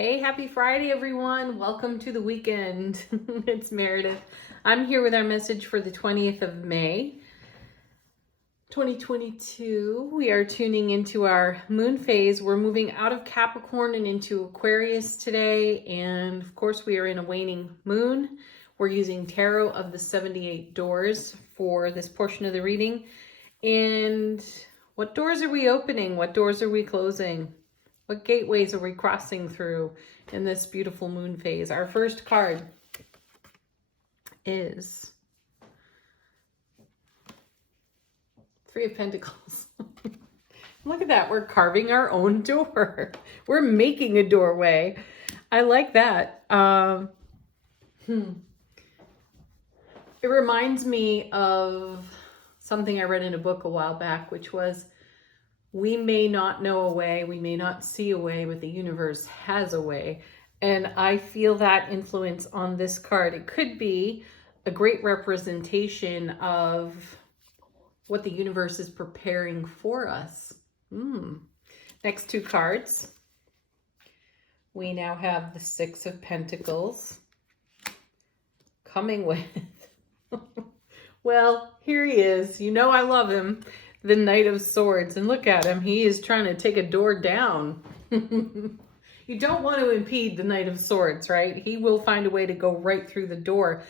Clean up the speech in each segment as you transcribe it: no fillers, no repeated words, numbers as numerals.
Hey, happy Friday, everyone. Welcome to the weekend. It's Meredith. I'm here with our message for the 20th of May, 2022. We are tuning into our moon phase. We're moving out of Capricorn and into Aquarius today. And of course, we are in a waning moon. We're using Tarot of the 78 Doors for this portion of the reading. And what doors are we opening? What doors are we closing? What gateways are we crossing through in this beautiful moon phase? Our first card is Three of Pentacles. Look at that. We're carving our own door. We're making a doorway. I like that. It reminds me of something I read in a book a while back, which was, we may not know a way, we may not see a way, but the universe has a way. And I feel that influence on this card. It could be a great representation of what the universe is preparing for us. Next two cards. We now have the Six of Pentacles coming with, well, here he is. You know I love him. The Knight of Swords. And look at him. He is trying to take a door down. You don't want to impede the Knight of Swords, right? He will find a way to go right through the door.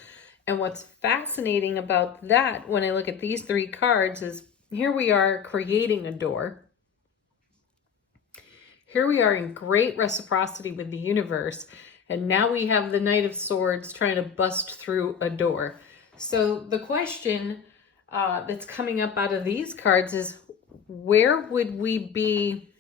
And what's fascinating about that, when I look at these three cards, is here we are creating a door. Here we are in great reciprocity with the universe. And now we have the Knight of Swords trying to bust through a door. So the question that's coming up out of these cards is, where would we be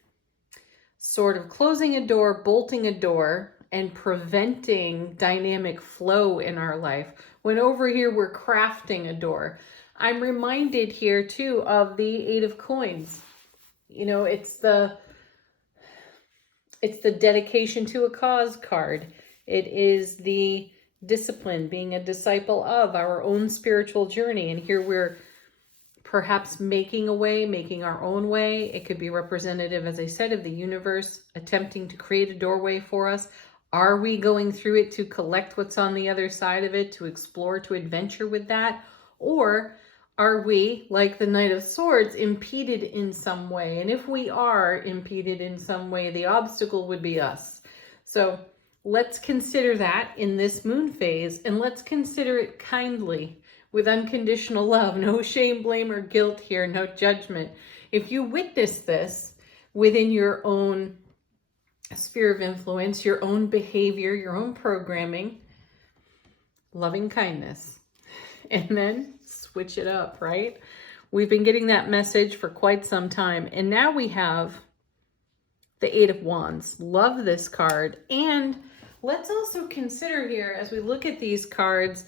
sort of closing a door, bolting a door, and preventing dynamic flow in our life, when over here we're crafting a door? I'm reminded here too of the Eight of Coins. You know, it's the dedication to a cause card. It is the discipline, being a disciple of our own spiritual journey. And here we're perhaps making a way, making our own way. It could be representative, as I said, of the universe attempting to create a doorway for us. Are we going through it to collect what's on the other side of it, to explore, to adventure with that? Or are we, like the Knight of Swords, impeded in some way? And if we are impeded in some way, the obstacle would be us. So let's consider that in this moon phase, and let's consider it kindly, with unconditional love. No shame, blame, or guilt here, no judgment. If you witness this within your own sphere of influence, your own behavior, your own programming, loving kindness, and then switch it up, right? We've been getting that message for quite some time. And now we have the Eight of Wands. Love this card. And let's also consider here, as we look at these cards,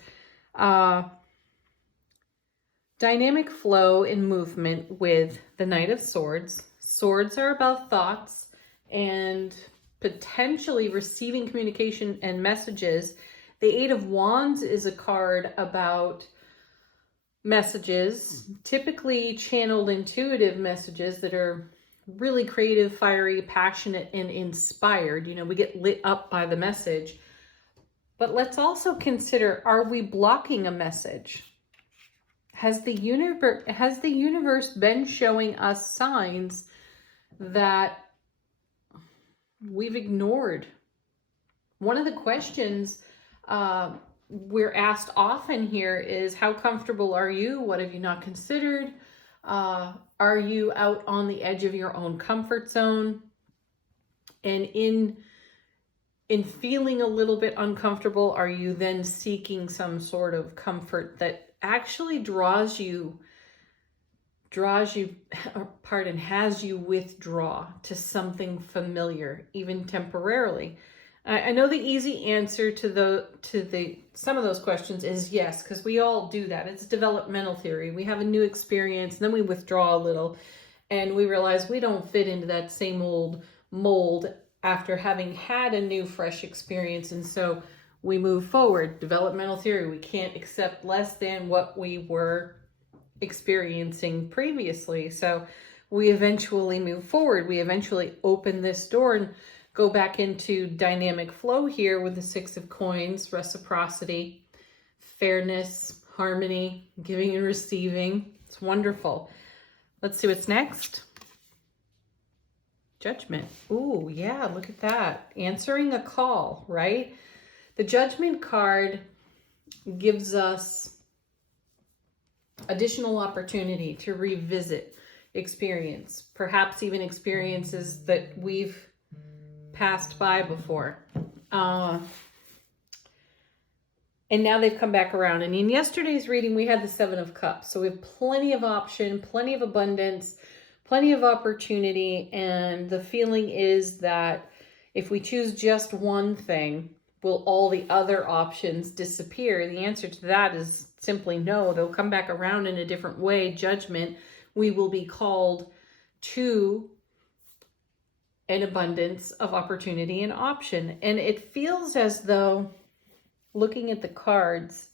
dynamic flow and movement with the Knight of Swords. Swords are about thoughts and potentially receiving communication and messages. The Eight of Wands is a card about messages, typically channeled intuitive messages that are really creative, fiery, passionate, and inspired. You know, we get lit up by the message. But let's also consider, are we blocking a message? Has the universe been showing us signs that we've ignored? One of the questions we're asked often here is, how comfortable are you? What have you not considered? Are you out on the edge of your own comfort zone? And in feeling a little bit uncomfortable, are you then seeking some sort of comfort that actually has you withdraw to something familiar, even temporarily? I know the easy answer to some of those questions is yes, because we all do that. It's developmental theory. We have a new experience, and then we withdraw a little, and we realize we don't fit into that same old mold after having had a new, fresh experience. And so we move forward. Developmental theory. We can't accept less than what we were experiencing previously. So we eventually move forward. We eventually open this door. And go back into dynamic flow here with the Six of Coins, reciprocity, fairness, harmony, giving and receiving. It's wonderful. Let's see what's next. Judgment. Ooh, yeah, look at that. Answering a call, right? The Judgment card gives us additional opportunity to revisit experience, perhaps even experiences that we've passed by before. And now they've come back around. And in yesterday's reading, we had the Seven of Cups. So we have plenty of option, plenty of abundance, plenty of opportunity. And the feeling is that if we choose just one thing, will all the other options disappear? The answer to that is simply no. They'll come back around in a different way. Judgment. We will be called to an abundance of opportunity and option. And it feels as though, looking at the cards,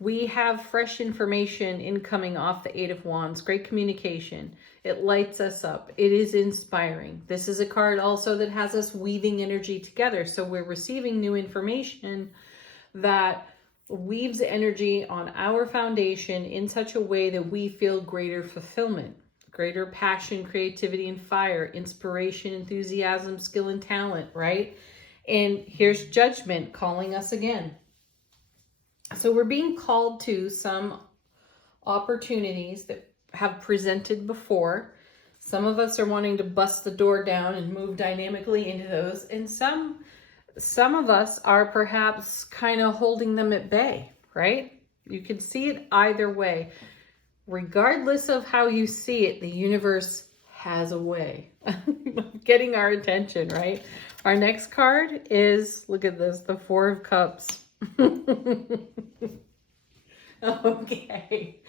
we have fresh information incoming off the Eight of Wands. Great communication. It lights us up. It is inspiring. This is a card also that has us weaving energy together. So we're receiving new information that weaves energy on our foundation in such a way that we feel greater fulfillment, greater passion, creativity, and fire, inspiration, enthusiasm, skill, and talent, right? And here's Judgment calling us again. So we're being called to some opportunities that have presented before. Some of us are wanting to bust the door down and move dynamically into those. And some of us are perhaps kind of holding them at bay, right? You can see it either way. Regardless of how you see it, the universe has a way of getting our attention, right? Our next card is, look at this, the Four of Cups. Okay.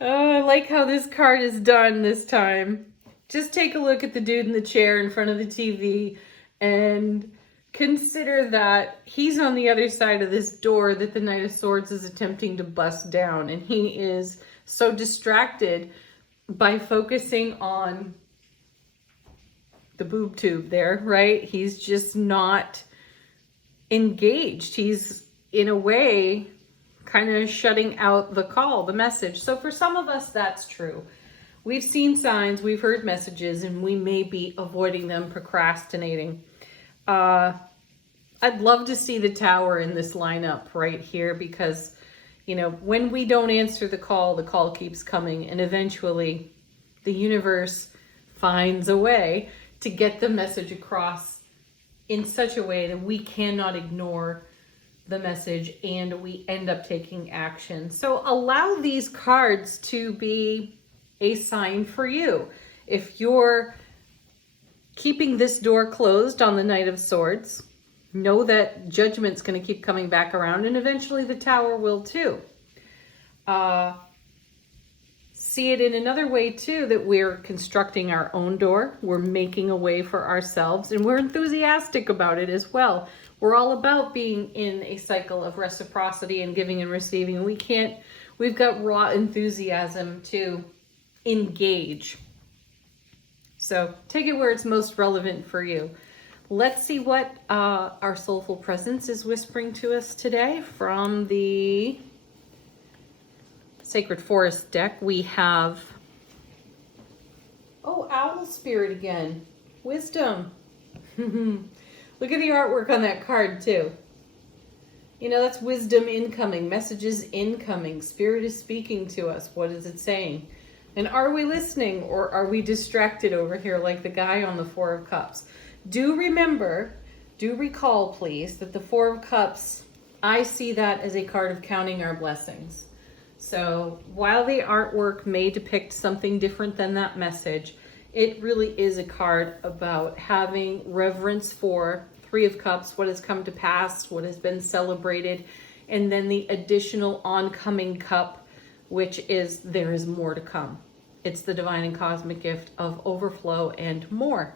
Oh, I like how this card is done this time. Just take a look at the dude in the chair in front of the TV and consider that he's on the other side of this door that the Knight of Swords is attempting to bust down. And he is so distracted by focusing on the boob tube there, right? He's just not engaged. He's, in a way, kind of shutting out the call, the message. So for some of us, that's true. We've seen signs, we've heard messages, and we may be avoiding them, procrastinating. I'd love to see the Tower in this lineup right here because, you know, when we don't answer the call keeps coming, and eventually the universe finds a way to get the message across in such a way that we cannot ignore the message and we end up taking action. So allow these cards to be a sign for you. If you're keeping this door closed on the Knight of Swords, know that Judgment's going to keep coming back around, and eventually the Tower will too. See it in another way too, that we're constructing our own door. We're making a way for ourselves, and we're enthusiastic about it as well. We're all about being in a cycle of reciprocity and giving and receiving. We've got raw enthusiasm to engage. So take it where it's most relevant for you. Let's see what our Soulful Presence is whispering to us today from the Sacred Forest deck. We have, Owl Spirit again. Wisdom. Look at the artwork on that card too. You know, that's wisdom incoming, messages incoming. Spirit is speaking to us. What is it saying? And are we listening, or are we distracted over here like the guy on the Four of Cups? Do recall, please, that the Four of Cups, I see that as a card of counting our blessings. So while the artwork may depict something different than that message, it really is a card about having reverence for Three of Cups, what has come to pass, what has been celebrated, and then the additional oncoming cup, which is there is more to come. It's the divine and cosmic gift of overflow and more.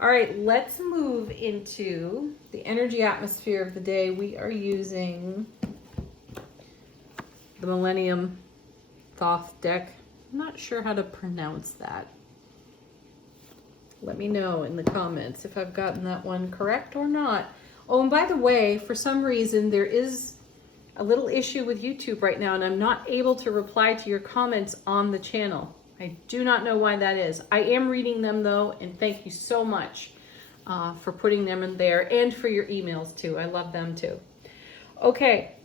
All right, let's move into the energy atmosphere of the day. We are using the Millennium Thoth deck. I'm not sure how to pronounce that. Let me know in the comments if I've gotten that one correct or not. Oh, and by the way, for some reason, there is a little issue with YouTube right now, and I'm not able to reply to your comments on the channel. I do not know why that is. I am reading them though, and thank you so much for putting them in there, and for your emails too. I love them too. Okay,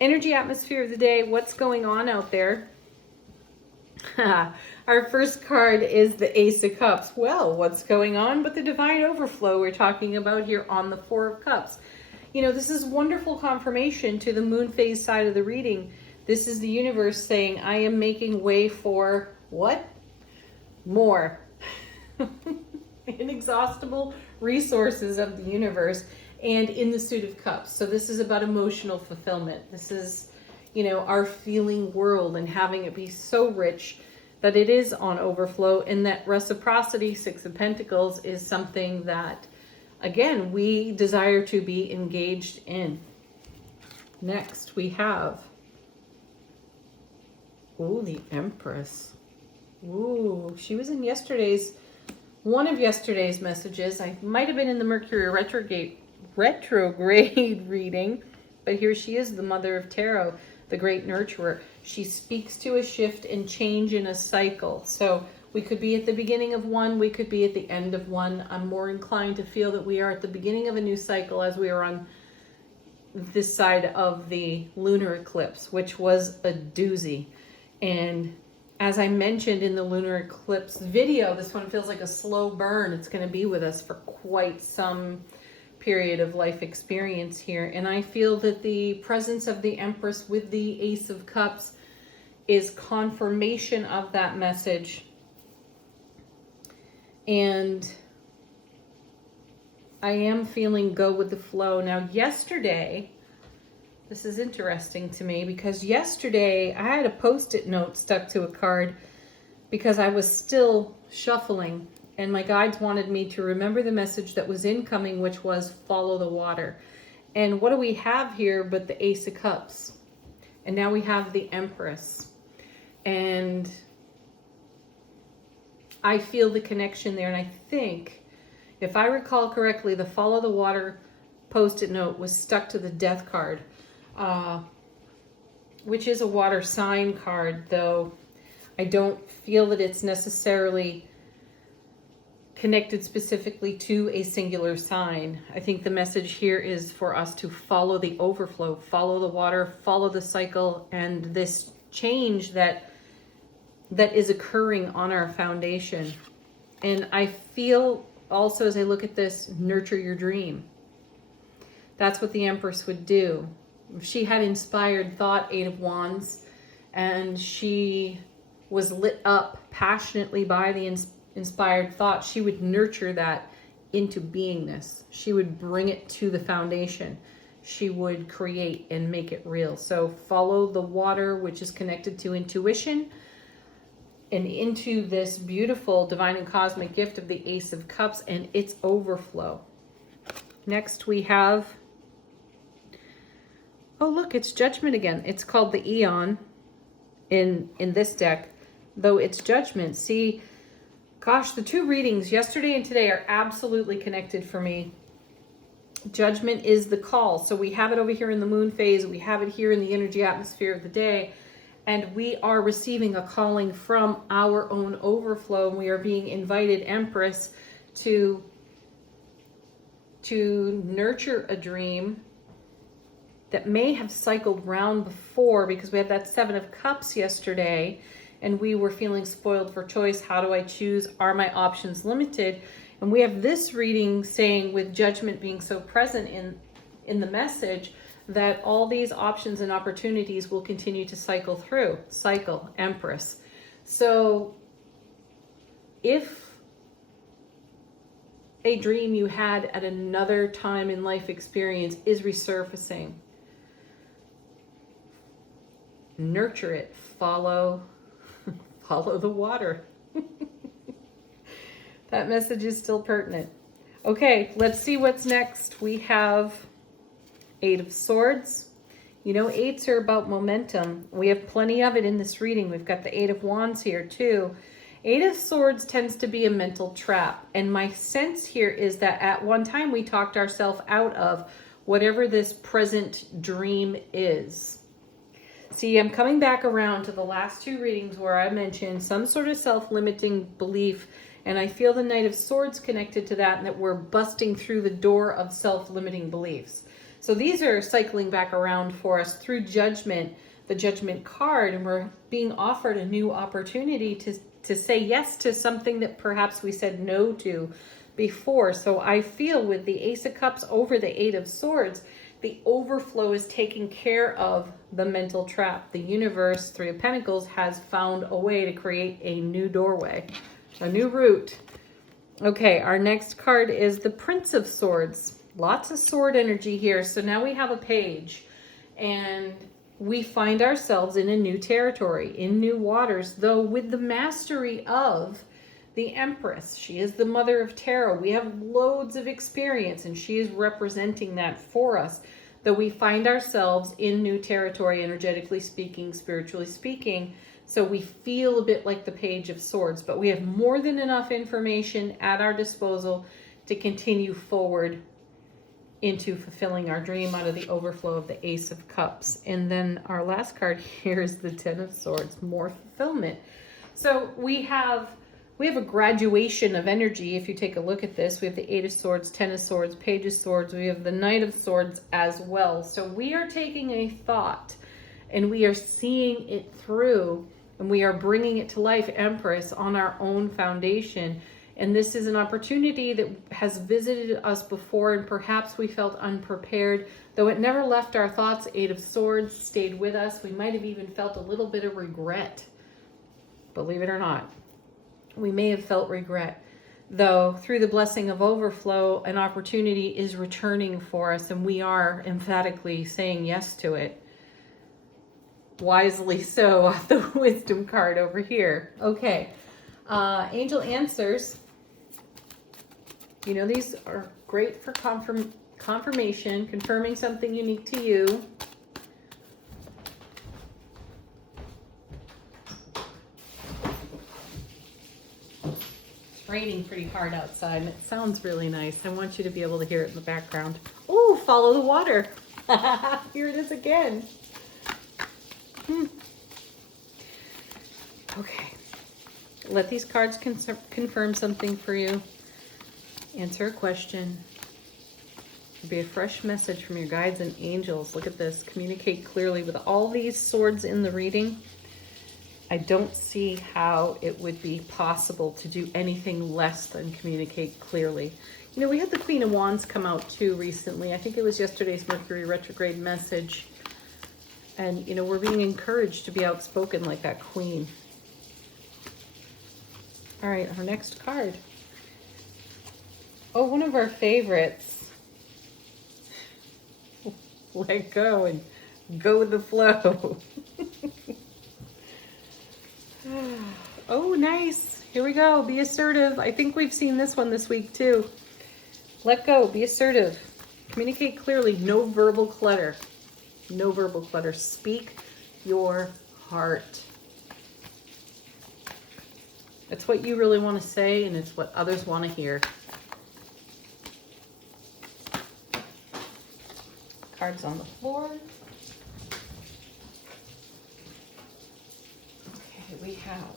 energy atmosphere of the day. What's going on out there? Our first card is the Ace of Cups. Well, what's going on with the divine overflow we're talking about here on the Four of Cups? You know, this is wonderful confirmation to the moon phase side of the reading. This is the universe saying, I am making way for what? More. Inexhaustible resources of the universe and in the Suit of Cups. So this is about emotional fulfillment. This is, you know, our feeling world and having it be so rich that it is on overflow, and that reciprocity, Six of Pentacles, is something that, again, we desire to be engaged in. Next, we have, ooh, the Empress. Ooh, she was in one of yesterday's messages. I might have been in the Mercury retrograde reading, but here she is, the Mother of Tarot, the Great Nurturer. She speaks to a shift and change in a cycle. So we could be at the beginning of one, we could be at the end of one. I'm more inclined to feel that we are at the beginning of a new cycle as we are on this side of the lunar eclipse, which was a doozy. And as I mentioned in the lunar eclipse video, this one feels like a slow burn. It's going to be with us for quite some period of life experience here. And I feel that the presence of the Empress with the Ace of Cups is confirmation of that message. And I am feeling go with the flow. Now, yesterday, this is interesting to me because yesterday I had a Post-it note stuck to a card because I was still shuffling, and my guides wanted me to remember the message that was incoming, which was follow the water. And what do we have here but the Ace of Cups? And now we have the Empress. And I feel the connection there. And I think, if I recall correctly, the follow the water Post-it note was stuck to the Death card, which is a water sign card, though I don't feel that it's necessarily connected specifically to a singular sign. I think the message here is for us to follow the overflow, follow the water, follow the cycle, and this change that is occurring on our foundation. And I feel also, as I look at this, nurture your dream. That's what the Empress would do. If she had inspired thought, Eight of Wands, and she was lit up passionately by the inspired thought, she would nurture that into beingness. She would bring it to the foundation. She would create and make it real. So follow the water, which is connected to intuition, and into this beautiful divine and cosmic gift of the Ace of Cups and its overflow. Next we have, oh look, it's Judgment again. It's called the Eon in this deck, though it's Judgment. See, gosh, the two readings yesterday and today are absolutely connected for me. Judgment is the call. So we have it over here in the moon phase. We have it here in the energy atmosphere of the day. And we are receiving a calling from our own overflow. And we are being invited, Empress, to nurture a dream that may have cycled round before, because we had that Seven of Cups yesterday and we were feeling spoiled for choice. How do I choose? Are my options limited? And we have this reading saying, with Judgment being so present in the message, that all these options and opportunities will continue to cycle through. Cycle, Empress. So if a dream you had at another time in life experience is resurfacing, nurture it. Follow the water. That message is still pertinent. Okay, let's see what's next. We have Eight of Swords. You know, eights are about momentum. We have plenty of it in this reading. We've got the Eight of Wands here too. Eight of Swords tends to be a mental trap. And my sense here is that at one time we talked ourselves out of whatever this present dream is. See, I'm coming back around to the last two readings where I mentioned some sort of self-limiting belief. And I feel the Knight of Swords connected to that, and that we're busting through the door of self-limiting beliefs. So these are cycling back around for us through Judgment, the Judgment card, and we're being offered a new opportunity to say yes to something that perhaps we said no to before. So I feel with the Ace of Cups over the Eight of Swords, the overflow is taking care of the mental trap. The universe, Three of Pentacles, has found a way to create a new doorway, a new route. Okay, our next card is the Prince of Swords. Lots of sword energy here. So now we have a page, and we find ourselves in a new territory, in new waters, though with the mastery of the Empress. She is the mother of tarot. We have loads of experience, and she is representing that for us. Though we find ourselves in new territory, energetically speaking, spiritually speaking, so we feel a bit like the Page of Swords, but we have more than enough information at our disposal to continue forward into fulfilling our dream out of the overflow of the Ace of Cups. And then our last card here is the Ten of Swords, more fulfillment. So we have a graduation of energy. If you take a look at this, we have the Eight of Swords, Ten of Swords, Page of Swords. We have the Knight of Swords as well. So we are taking a thought and we are seeing it through, and we are bringing it to life, Empress, on our own foundation. And this is an opportunity that has visited us before, and perhaps we felt unprepared. Though it never left our thoughts, Eight of Swords stayed with us. We might have even felt a little bit of regret. Believe it or not, we may have felt regret. Though through the blessing of overflow, an opportunity is returning for us, and we are emphatically saying yes to it. Wisely so, off the Wisdom card over here. Okay, angel answers. You know, these are great for confirmation, confirming something unique to you. It's raining pretty hard outside, and it sounds really nice. I want you to be able to hear it in the background. Oh, follow the water. Here it is again. Okay, let these cards confirm something for you. Answer a question. It'll be a fresh message from your guides and angels. Look at this. Communicate clearly. With all these swords in the reading, I don't see how it would be possible to do anything less than communicate clearly. You know, we had the Queen of Wands come out too recently. I think it was yesterday's Mercury retrograde message. And, you know, we're being encouraged to be outspoken like that queen. All right, our next card. Oh, one of our favorites. Let go and go with the flow. Oh, nice. Here we go. Be assertive. I think we've seen this one this week too. Let go. Be assertive. Communicate clearly. No verbal clutter. No verbal clutter. Speak your heart. It's what you really want to say, and it's what others want to hear. Cards on the floor. Okay, we have.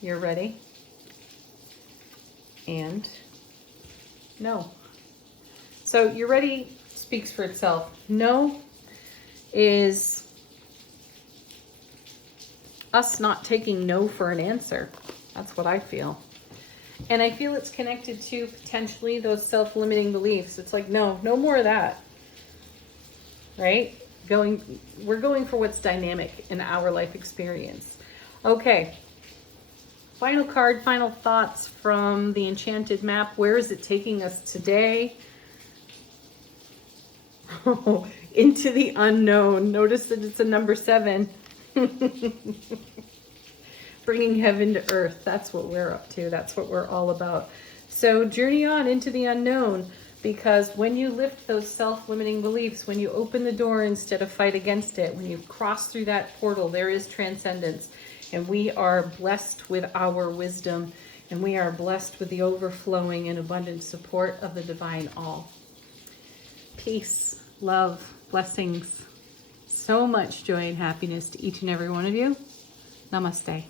You're ready? And no. So you're ready speaks for itself. No is us not taking no for an answer. That's what I feel. And I feel it's connected to potentially those self-limiting beliefs. It's like, no more of that. Right? We're going for what's dynamic in our life experience. Okay. Final card, final thoughts from the Enchanted map. Where is it taking us today? Oh, into the unknown. Notice that it's a number 7. Bringing heaven to earth. That's what we're up to. That's what we're all about. So journey on into the unknown. Because when you lift those self-limiting beliefs, when you open the door instead of fight against it, when you cross through that portal, there is transcendence. And we are blessed with our wisdom, and we are blessed with the overflowing and abundant support of the divine all. Peace, love, blessings, so much joy and happiness to each and every one of you. Namaste.